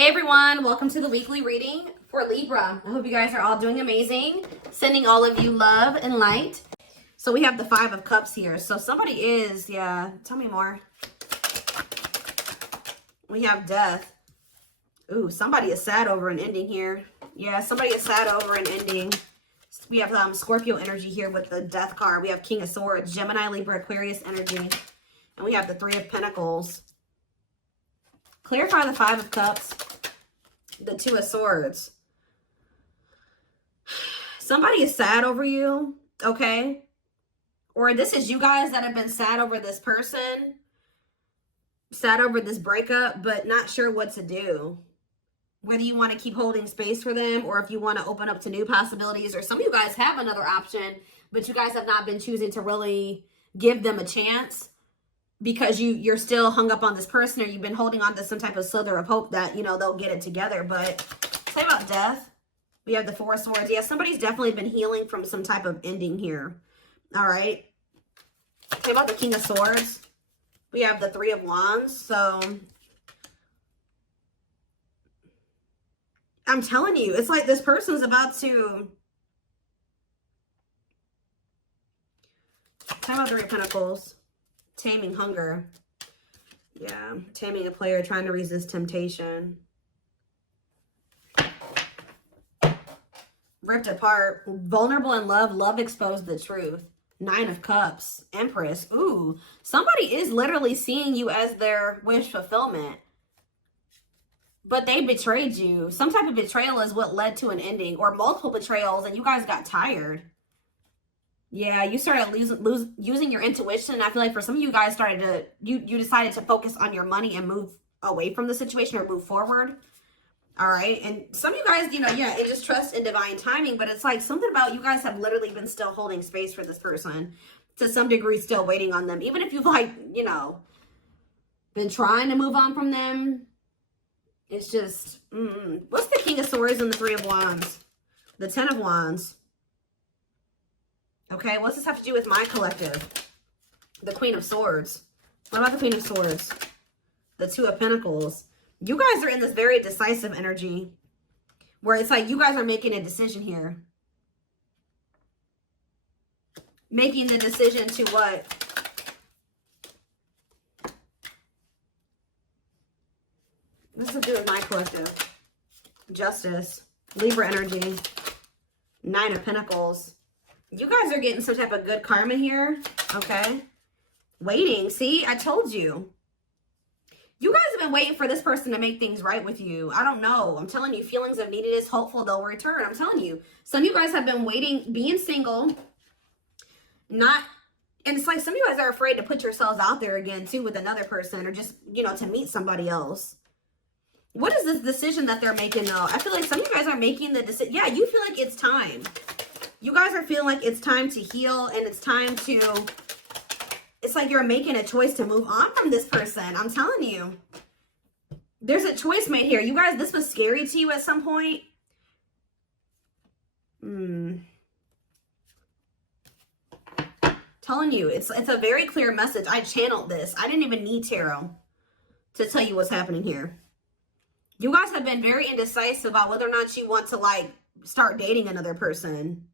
Hey everyone, welcome to the weekly reading for Libra. I hope you guys are all doing amazing. Sending all of you love and light. So we have the Five of Cups here. So somebody is, tell me more. We have Death. Ooh, somebody is sad over an ending here. Yeah, somebody is sad over an ending. We have Scorpio energy here with the Death card. We have King of Swords, Gemini, Libra, Aquarius energy. And we have the Three of Pentacles. Clarify the Five of Cups, the Two of Swords. Somebody is sad over you, okay? Or this is you guys that have been sad over this person, sad over this breakup, but not sure what to do. Whether you want to keep holding space for them or if you want to open up to new possibilities, or some of you guys have another option, but you guys have not been choosing to really give them a chance. Because you're still hung up on this person, or you've been holding on to some type of slither of hope that, you know, they'll get it together. But say about Death, we have the Four of Swords. Yeah, somebody's definitely been healing from some type of ending here. All right. Say about the King of Swords, we have the Three of Wands. So I'm telling you, it's like this person's about to... Say about Three of Pentacles. Taming hunger. Yeah, taming a player trying to resist temptation. Ripped apart. Vulnerable in love. Love exposed the truth. Nine of Cups. Empress. Ooh, somebody is literally seeing you as their wish fulfillment. But they betrayed you. Some type of betrayal is what led to an ending, or multiple betrayals, and you guys got tired. Yeah, you started using your intuition. I feel like for some of you guys started to, you decided to focus on your money and move away from the situation, or move forward. All right. And some of you guys, you know, yeah, it just trust in divine timing, but it's like something about you guys have literally been still holding space for this person to some degree, still waiting on them. Even if you've like, you know, been trying to move on from them. It's just, what's the King of Swords and the Three of Wands? The Ten of Wands. Okay, what's this have to do with my collective? The Queen of Swords. What about the Queen of Swords? The Two of Pentacles. You guys are in this very decisive energy where it's like you guys are making a decision here. Making the decision to what? This is to do with my collective. Justice. Libra energy. Nine of Pentacles. You guys are getting some type of good karma here, okay? Waiting. See, I told you. You guys have been waiting for this person to make things right with you. I don't know. I'm telling you, feelings of neediness, hopeful they'll return. I'm telling you. Some of you guys have been waiting, being single, and it's like some of you guys are afraid to put yourselves out there again, too, with another person, or just, you know, to meet somebody else. What is this decision that they're making, though? I feel like some of you guys are making the decision. Yeah, you feel like it's time. You guys are feeling like it's time to heal, and it's time to, it's like you're making a choice to move on from this person. I'm telling you. There's a choice made here. You guys, this was scary to you at some point. Telling you, it's a very clear message. I channeled this. I didn't even need tarot to tell you what's happening here. You guys have been very indecisive about whether or not you want to, like, start dating another person.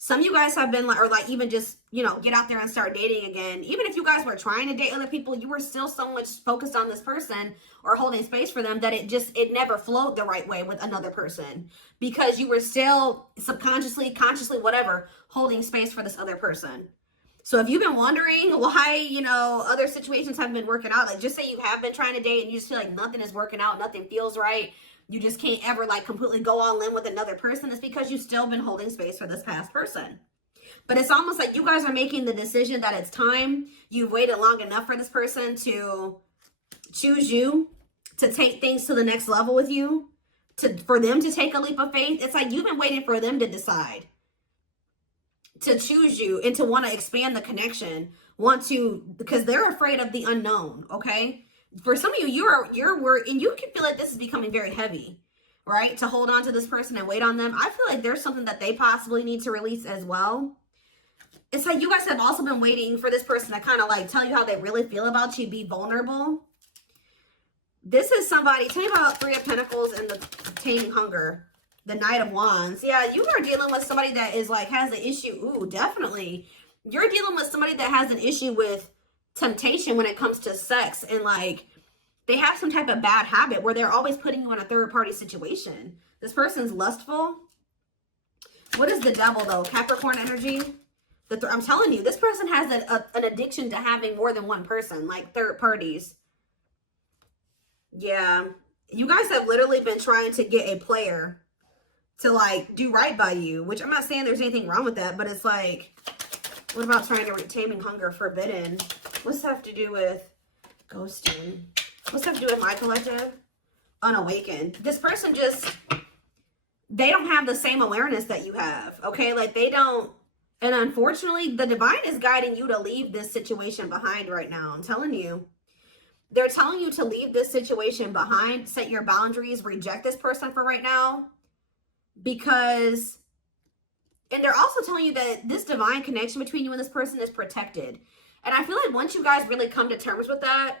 Some of you guys have been like, or like even just, you know, get out there and start dating again. Even if you guys were trying to date other people, you were still so much focused on this person or holding space for them that it never flowed the right way with another person. Because you were still subconsciously, consciously, whatever, holding space for this other person. So if you've been wondering why, you know, other situations haven't been working out, like just say you have been trying to date and you just feel like nothing is working out, nothing feels right. You just can't ever like completely go all in with another person. It's because you've still been holding space for this past person. But it's almost like you guys are making the decision that it's time. You've waited long enough for this person to choose you, to take things to the next level with you, for them to take a leap of faith. It's like you've been waiting for them to decide to choose you and to want to expand the connection, because they're afraid of the unknown, okay? For some of you, you're worried, and you can feel like this is becoming very heavy, right? To hold on to this person and wait on them. I feel like there's something that they possibly need to release as well. It's like you guys have also been waiting for this person to kind of like tell you how they really feel about you, be vulnerable. This is somebody, tell me about Three of Pentacles and the Taming Hunger. The Knight of Wands. Yeah, you are dealing with somebody that is like, has an issue. Ooh, definitely. You're dealing with somebody that has an issue with temptation when it comes to sex. And like, they have some type of bad habit where they're always putting you in a third party situation. This person's lustful. What is the Devil though? Capricorn energy. I'm telling you, this person has an addiction to having more than one person, like third parties. Yeah. You guys have literally been trying to get a player to like do right by you, which I'm not saying there's anything wrong with that, but it's like, what about trying to Taming Hunger, Forbidden? What's that have to do with ghosting? What's that have to do with my collective? Unawakened. This person just, they don't have the same awareness that you have, okay? Like they don't, and unfortunately, the divine is guiding you to leave this situation behind right now. I'm telling you. They're telling you to leave this situation behind, set your boundaries, reject this person for right now. Because, and they're also telling you that this divine connection between you and this person is protected. And I feel like once you guys really come to terms with that,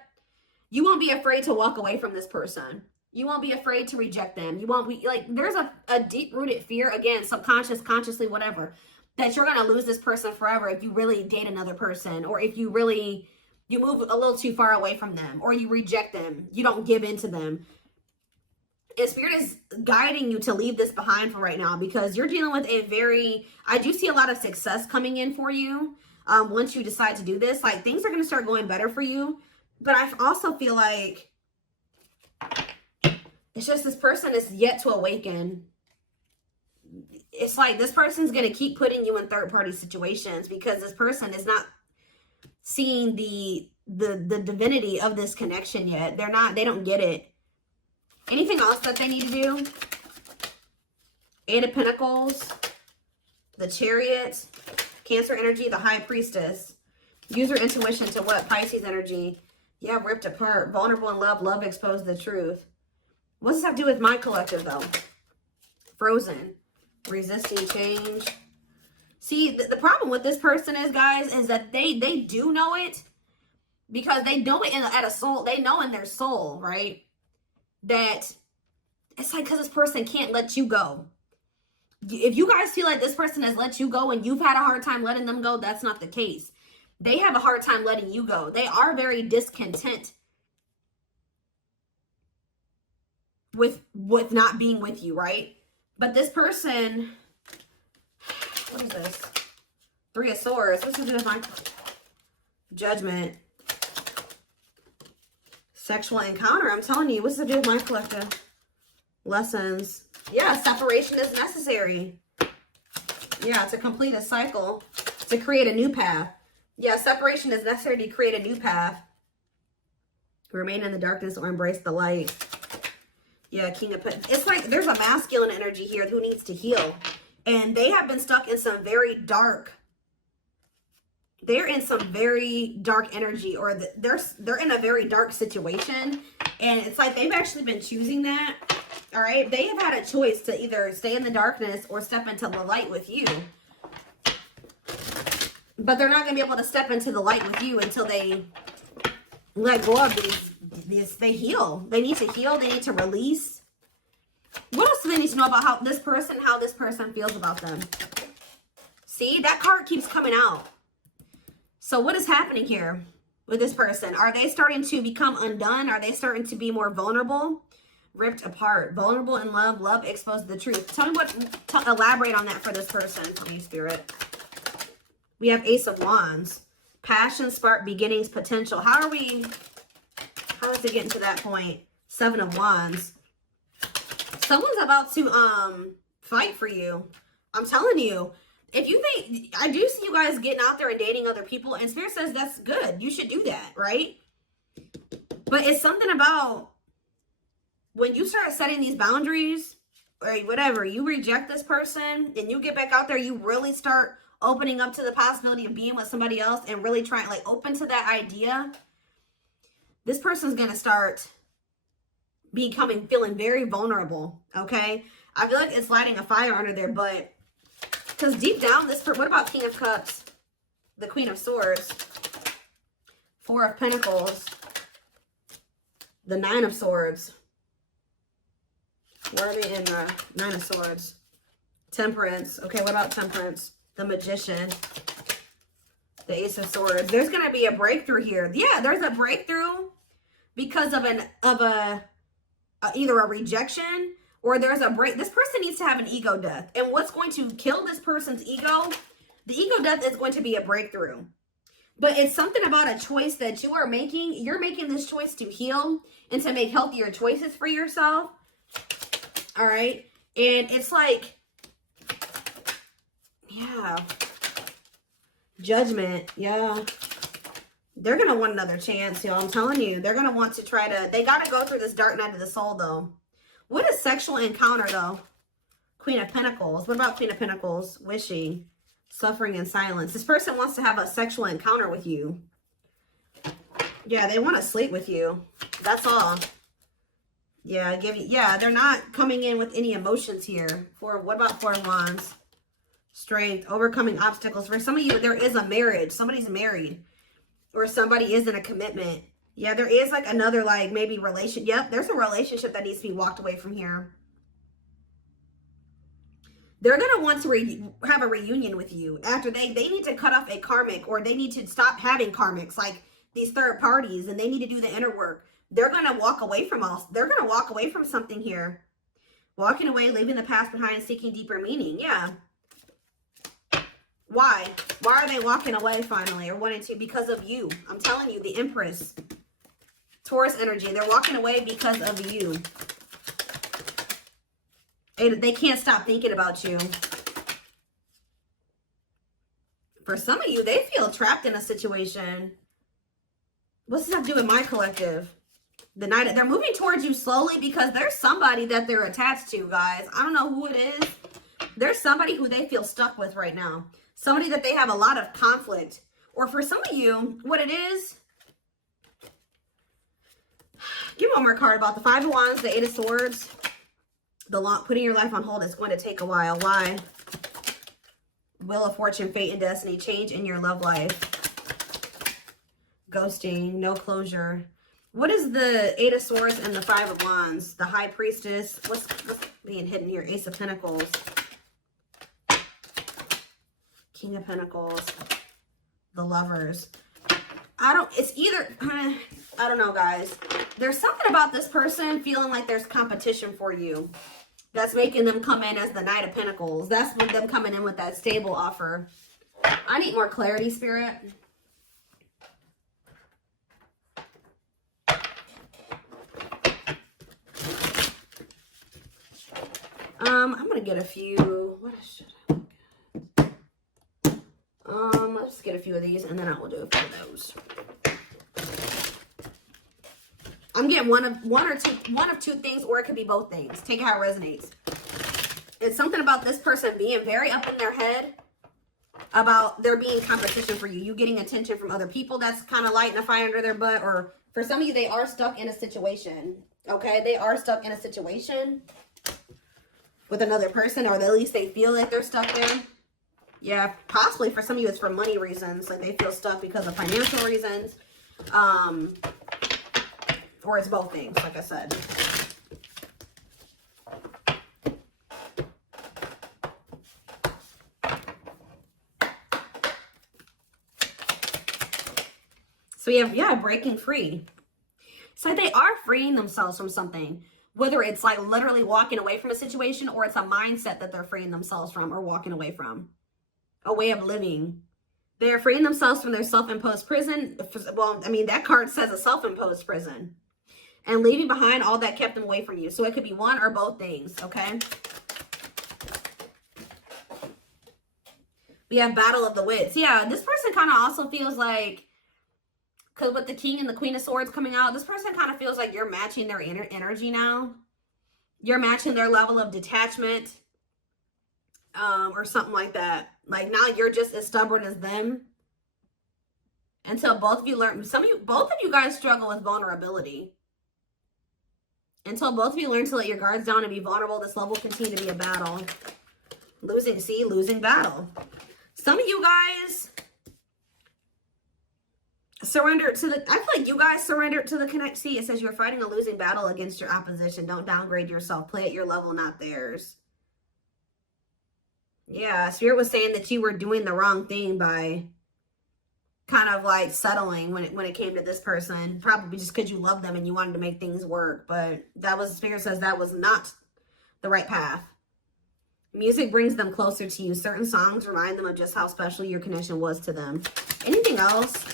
you won't be afraid to walk away from this person. You won't be afraid to reject them. You won't be, like, there's a deep-rooted fear, again, subconscious, consciously, whatever, that you're going to lose this person forever if you really date another person, or if you really, you move a little too far away from them, or you reject them, you don't give in to them. And Spirit is guiding you to leave this behind for right now, because you're dealing with a very, I do see a lot of success coming in for you. Once you decide to do this, like things are going to start going better for you. But I also feel like it's just this person is yet to awaken. It's like this person's going to keep putting you in third party situations because this person is not seeing the divinity of this connection yet. They don't get it. Anything else that they need to do? Eight of Pentacles, the Chariot, Cancer energy, the High Priestess. Use your intuition to what? Pisces energy. Yeah, ripped apart. Vulnerable in love. Love exposed the truth. What does that have to do with my collective, though? Frozen. Resisting change. See, the problem with this person is, guys, is that they do know it. Because they know it at a soul. They know in their soul, right? That it's like because this person can't let you go. If you guys feel like this person has let you go and you've had a hard time letting them go, that's not the case. They have a hard time letting you go. They are very discontent with not being with you, right? But this person, what is this? Three of Swords. What's it do with my Judgment? Sexual encounter. I'm telling you, what's it do with my collective? Lessons. Yeah, separation is necessary. Yeah, to complete a cycle, to create a new path. Yeah, separation is necessary to create a new path. Remain in the darkness or embrace the light. Yeah, King of Pentacles. It's like there's a masculine energy here who needs to heal. And they have been stuck in some very dark, they're in some very dark energy, or they're in a very dark situation. And it's like they've actually been choosing that. All right. They have had a choice to either stay in the darkness or step into the light with you. But they're not going to be able to step into the light with you until they let go of these, they heal. They need to heal. They need to release. What else do they need to know about how this person feels about them? See, that card keeps coming out. So what is happening here with this person? Are they starting to become undone? Are they starting to be more vulnerable? Ripped apart. Vulnerable in love. Love exposed the truth. Tell me elaborate on that for this person, for me, Spirit. We have Ace of Wands. Passion, spark, beginnings, potential. How is it getting to that point? Seven of Wands. Someone's about to fight for you. I'm telling you. If you think, I do see you guys getting out there and dating other people, and Spirit says that's good. You should do that, right? But it's something about when you start setting these boundaries, or whatever, you reject this person, and you get back out there, you really start opening up to the possibility of being with somebody else and really trying, like, open to that idea. This person's going to start feeling very vulnerable, okay? I feel like it's lighting a fire under there, but because deep down, what about King of Cups? The Queen of Swords. Four of Pentacles. The Nine of Swords. Where are they in the Nine of Swords? Temperance. Okay, what about Temperance? The Magician. The Ace of Swords. There's going to be a breakthrough here. Yeah, there's a breakthrough because of either a rejection or there's a break. This person needs to have an ego death. And what's going to kill this person's ego? The ego death is going to be a breakthrough. But it's something about a choice that you are making. You're making this choice to heal and to make healthier choices for yourself. All right. And it's like, yeah. Judgment. Yeah. They're going to want another chance, y'all. I'm telling you. They're going to want to try to, they got to go through this dark night of the soul, though. What is sexual encounter, though? Queen of Pentacles. What about Queen of Pentacles? Wishing. Suffering and silence. This person wants to have a sexual encounter with you. Yeah, they want to sleep with you. That's all. Yeah, yeah, they're not coming in with any emotions here. What about Four of Wands? Strength, overcoming obstacles. For some of you, there is a marriage. Somebody's married. Or somebody is in a commitment. Yeah, there is like another like maybe relation. Yep, there's a relationship that needs to be walked away from here. They're going to want to have a reunion with you after they need to cut off a karmic, or they need to stop having karmics like these third parties, and they need to do the inner work. They're going to walk away from they're going to walk away from something here. Walking away, leaving the past behind, seeking deeper meaning. Yeah. Why? Why are they walking away finally or wanting to? Because of you. I'm telling you, the Empress. Taurus energy. They're walking away because of you. They can't stop thinking about you. For some of you, they feel trapped in a situation. What's this have to do with my collective? They're moving towards you slowly because there's somebody that they're attached to, guys. I don't know who it is. There's somebody who they feel stuck with right now. Somebody that they have a lot of conflict. Or for some of you, what it is. Give one more card about the Five of Wands, the Eight of Swords. Putting your life on hold is going to take a while. Why? Wheel of Fortune, fate and destiny, change in your love life. Ghosting, no closure. What is the Eight of Swords and the Five of Wands? The High Priestess. What's being hidden here? Ace of Pentacles. King of Pentacles. The Lovers. It's either, I don't know, guys. There's something about this person feeling like there's competition for you. That's making them come in as the Knight of Pentacles. That's when them coming in with that stable offer. I need more clarity, Spirit. I'm going to get a few. What should I look at? Let's get a few of these and then I will do a few of those. I'm getting one of two things, or it could be both things. Take it how it resonates. It's something about this person being very up in their head about there being competition for you. You getting attention from other people that's kind of lighting a fire under their butt. Or for some of you, they are stuck in a situation. Okay? They are stuck in a situation with another person, or at least they feel like they're stuck there. Yeah, possibly for some of you, it's for money reasons. Like they feel stuck because of financial reasons. Or it's both things, like I said. So we have, yeah, breaking free. So they are freeing themselves from something. Whether it's like literally walking away from a situation, or it's a mindset that they're freeing themselves from or walking away from. A way of living. They're freeing themselves from their self-imposed prison. Well, I mean, that card says a self-imposed prison. And leaving behind all that kept them away from you. So it could be one or both things, okay? We have Battle of the Wits. Yeah, this person kind of also feels like, because with the King and the Queen of Swords coming out, this person kind of feels like you're matching their energy now. You're matching their level of detachment. Or something like that. Like now you're just as stubborn as them. Until both of you learn, both of you guys struggle with vulnerability. Until both of you learn to let your guards down and be vulnerable, this love will continue to be a battle. Losing battle. Some of you guys Surrender to the, I feel like you guys surrendered to the connect. See, it says you're fighting a losing battle against your opposition. Don't downgrade yourself. Play at your level, not theirs. Yeah, Spirit was saying that you were doing the wrong thing by kind of like settling when it came to this person, probably just because you love them and you wanted to make things work. But that was, Spirit says that was not the right path. Music brings them closer to you. Certain songs remind them of just how special your connection was to them. Anything else?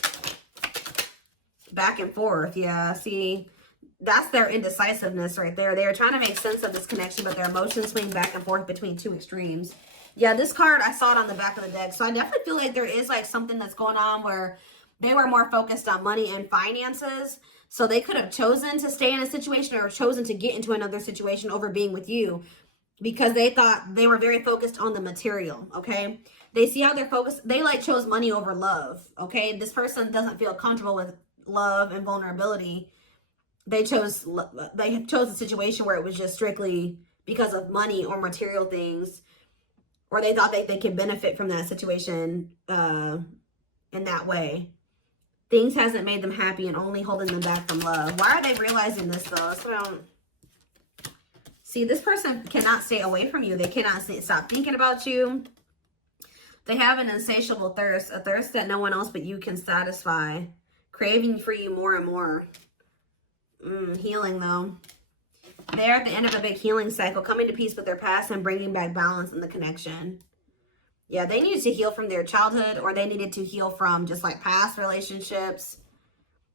Back and forth. Yeah, see, that's their indecisiveness right there. They are trying to make sense of this connection, but their emotions swing back and forth between two extremes. Yeah, this card, I saw it on the back of the deck. So I definitely feel like there is like something that's going on where they were more focused on money and finances. So they could have chosen to stay in a situation or chosen to get into another situation over being with you because they thought they were very focused on the material, okay? They see how they're focused. They like chose money over love, okay? This person doesn't feel comfortable with love and vulnerability. They chose a situation where it was just strictly because of money or material things, or they thought they could benefit from that situation in that way. Things hasn't made them happy and only holding them back from love. Why are they realizing this though? That's what I don't see. This person cannot stay away from you. They cannot stop thinking about you. They have an insatiable thirst, a thirst that no one else but you can satisfy, craving for you more and more. Healing though. They're at the end of a big healing cycle, coming to peace with their past and bringing back balance in the connection. Yeah, they needed to heal from their childhood, or they needed to heal from just like past relationships.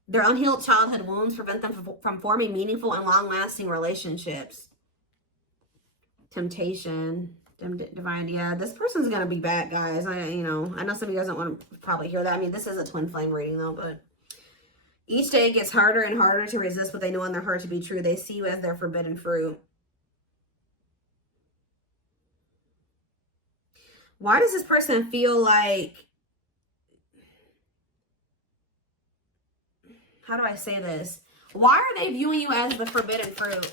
Their unhealed childhood wounds prevent them from forming meaningful and long-lasting relationships. Temptation, divine. Yeah, this person's gonna be back, guys. I know some of you guys don't want to probably hear that. I mean, this is a twin flame reading though, but each day it gets harder and harder to resist what they know in their heart to be true. They see you as their forbidden fruit. Why does this person feel like, how do I say this? Why are they viewing you as the forbidden fruit?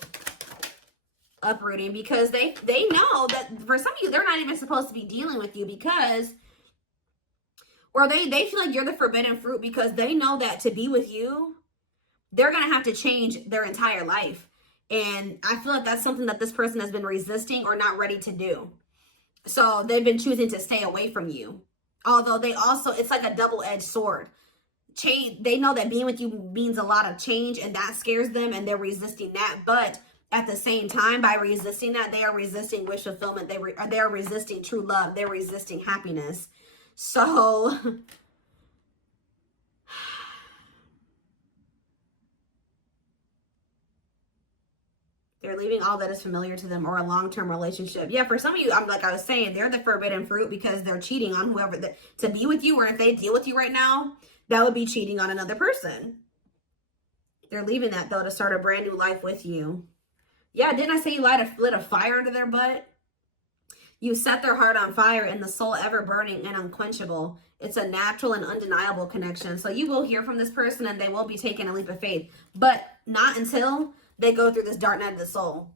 Uprooting, because they know that for some of you, they're not even supposed to be dealing with you because, or they feel like you're the forbidden fruit because they know that to be with you, they're going to have to change their entire life. And I feel like that's something that this person has been resisting or not ready to do. So they've been choosing to stay away from you. Although they also, it's like a double-edged sword. Change, they know that being with you means a lot of change and that scares them and they're resisting that. But at the same time, by resisting that, they are resisting wish fulfillment. They are resisting true love. They're resisting happiness. So they're leaving all that is familiar to them or a long-term relationship. Yeah, for some of you, like I was saying, they're the forbidden fruit because they're cheating on whoever to be with you, or if they deal with you right now, that would be cheating on another person. They're leaving that though to start a brand new life with you. Yeah, didn't I say you lit a fire under their butt? You set their heart on fire and the soul ever burning and unquenchable. It's a natural and undeniable connection. So you will hear from this person and they will be taking a leap of faith, but not until they go through this dark night of the soul.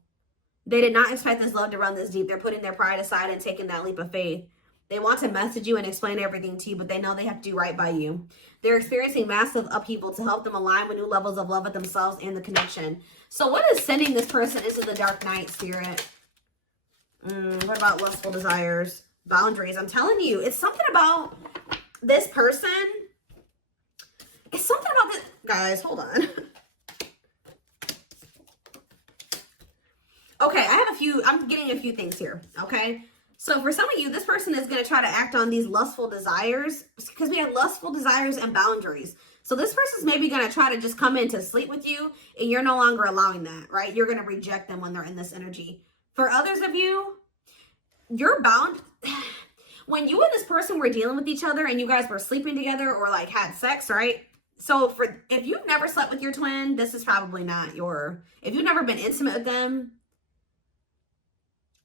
They did not expect this love to run this deep. They're putting their pride aside and taking that leap of faith. They want to message you and explain everything to you, but they know they have to do right by you. They're experiencing massive upheaval to help them align with new levels of love with themselves and the connection. So what is sending this person into the dark night, Spirit? What about lustful desires? Boundaries. I'm telling you, it's something about this person. It's something about this. Guys, hold on. Okay, I'm getting a few things here, okay? So for some of you, this person is going to try to act on these lustful desires because we have lustful desires and boundaries. So this person's maybe going to try to just come in to sleep with you and you're no longer allowing that, right? You're going to reject them when they're in this energy. For others of you, you're bound. When you and this person were dealing with each other and you guys were sleeping together or like had sex, right? So if you've never slept with your twin, this is probably not if you've never been intimate with them,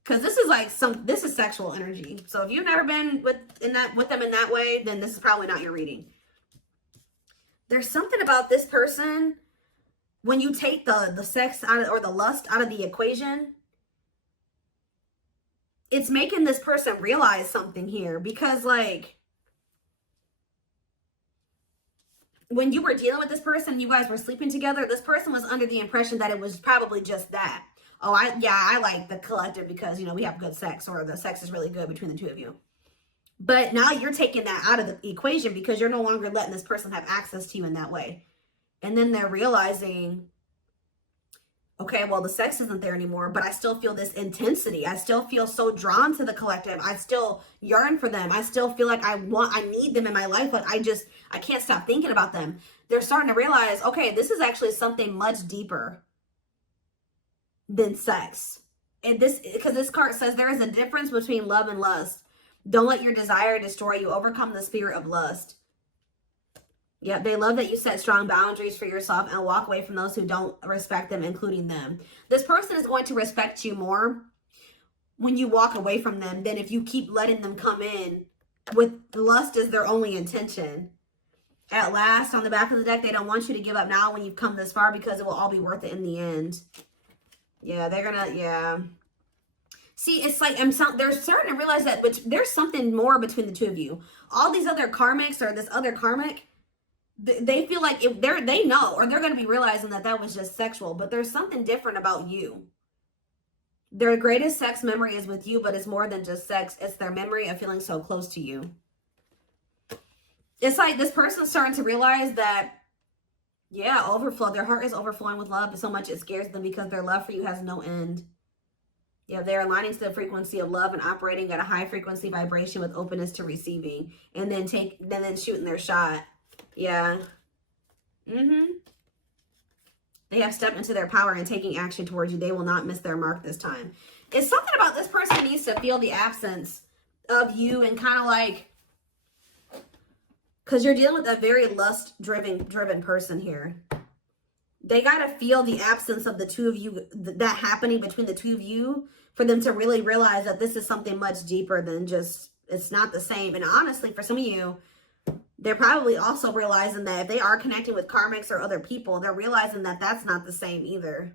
because this is like this is sexual energy. So if you've never been with them in that way, then this is probably not your reading. There's something about this person when you take the sex out of, or the lust out of the equation, it's making this person realize something here because like when you were dealing with this person, you guys were sleeping together, this person was under the impression that it was probably just that. Oh, I like the collective because, you know, we have good sex, or the sex is really good between the two of you. But now you're taking that out of the equation because you're no longer letting this person have access to you in that way. And then they're realizing, okay, well, the sex isn't there anymore, but I still feel this intensity. I still feel so drawn to the collective. I still yearn for them. I still feel like I need them in my life, but I can't stop thinking about them. They're starting to realize, okay, this is actually something much deeper than sex. And because this card says there is a difference between love and lust. Don't let your desire destroy you. Overcome the spirit of lust. Yeah, they love that you set strong boundaries for yourself and walk away from those who don't respect them, including them. This person is going to respect you more when you walk away from them than if you keep letting them come in with lust as their only intention. At last, on the back of the deck, they don't want you to give up now when you've come this far because it will all be worth it in the end. Yeah, they're gonna, yeah. See, it's like they're starting to realize that there's something more between the two of you. All these other karmics or this other karmic, they feel like they know, or they're going to be realizing that that was just sexual, but there's something different about you. Their greatest sex memory is with you, but it's more than just sex. It's their memory of feeling so close to you. It's like this person's starting to realize that, yeah, overflow. Their heart is overflowing with love so much it scares them because their love for you has no end. Yeah, they're aligning to the frequency of love and operating at a high frequency vibration with openness to receiving, and then shooting their shot. Yeah. They have stepped into their power and taking action towards you. They will not miss their mark this time. It's something about this person needs to feel the absence of you and kind of like, because you're dealing with a very lust-driven person here. They got to feel the absence of the two of you, that happening between the two of you, for them to really realize that this is something much deeper than just, it's not the same. And honestly, for some of you, they're probably also realizing that if they are connecting with karmics or other people, they're realizing that that's not the same either.